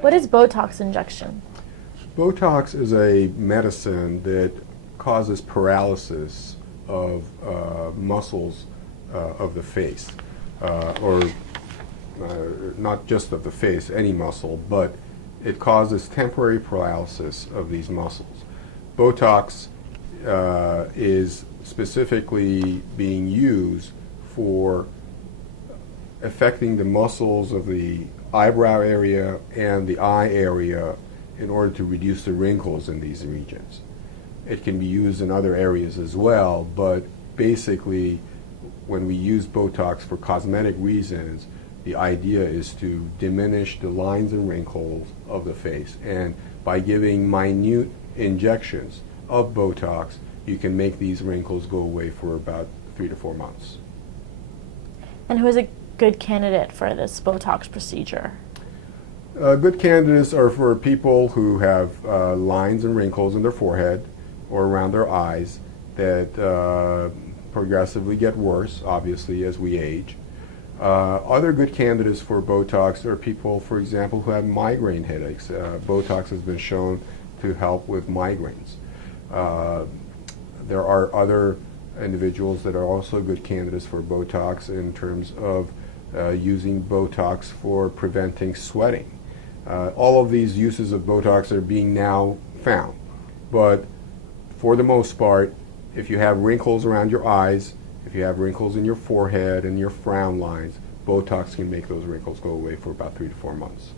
What is Botox injection? Botox is a medicine that causes paralysis of muscles of the face, or not just of the face, any muscle, but it causes temporary paralysis of these muscles. Botox is specifically being used for affecting the muscles of the eyebrow area and the eye area in order to reduce the wrinkles in these regions. It can be used in other areas as well, but basically when we use Botox for cosmetic reasons, the idea is to diminish the lines and wrinkles of the face. And by giving minute injections of Botox, you can make these wrinkles go away for about 3 to 4 months. And who is a good candidate for this Botox procedure? Good candidates are for people who have lines and wrinkles in their forehead or around their eyes that progressively get worse, obviously, as we age. Other good candidates for Botox are people, for example, who have migraine headaches. Botox has been shown to help with migraines. There are other individuals that are also good candidates for Botox in terms of using Botox for preventing sweating. All of these uses of Botox are being now found, but for the most part, if you have wrinkles around your eyes, if you have wrinkles in your forehead and your frown lines, Botox can make those wrinkles go away for about 3 to 4 months.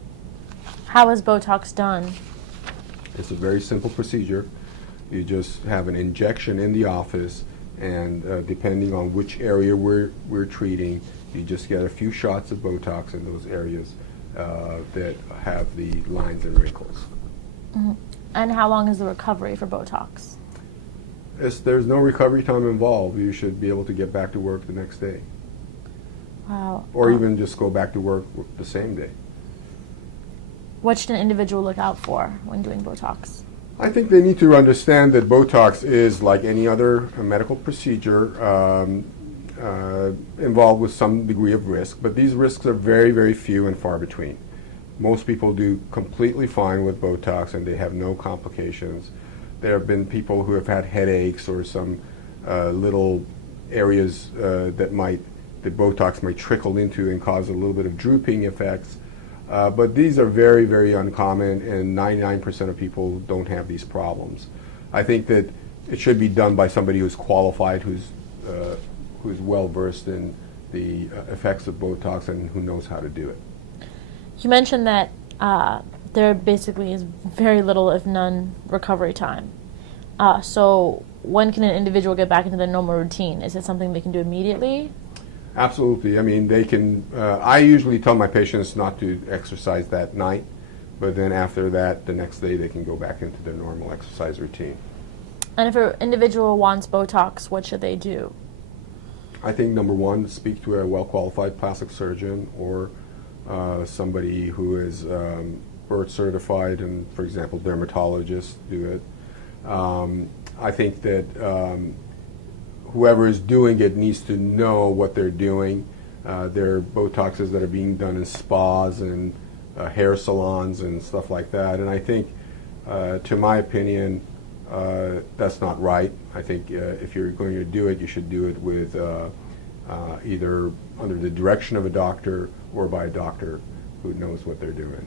How is Botox done? It's a very simple procedure. You just have an injection in the office, and depending on which area we're treating, you just get a few shots of Botox in those areas that have the lines and wrinkles. Mm-hmm. And how long is the recovery for Botox? There's no recovery time involved. You should be able to get back to work the next day. Wow. Or even just go back to work the same day. What should an individual look out for when doing Botox? I think they need to understand that Botox is like any other medical procedure involved with some degree of risk, but these risks are very, very few and far between. Most people do completely fine with Botox and they have no complications. There have been people who have had headaches or some little areas that Botox might trickle into and cause a little bit of drooping effects. But these are very, very uncommon, and 99% of people don't have these problems. I think that it should be done by somebody who's qualified, who's well versed in the effects of Botox and who knows how to do it. You mentioned that there basically is very little, if none, recovery time. So when can an individual get back into their normal routine? Is it something they can do immediately? Absolutely. I mean, they can. I usually tell my patients not to exercise that night, but then after that, the next day, they can go back into their normal exercise routine. And if an individual wants Botox, what should they do? I think number one, speak to a well-qualified plastic surgeon or somebody who is board certified, and for example, dermatologists do it. I think that whoever is doing it needs to know what they're doing. There are Botoxes that are being done in spas and hair salons and stuff like that. And I think, to my opinion, that's not right. I think if you're going to do it, you should do it with either under the direction of a doctor or by a doctor who knows what they're doing.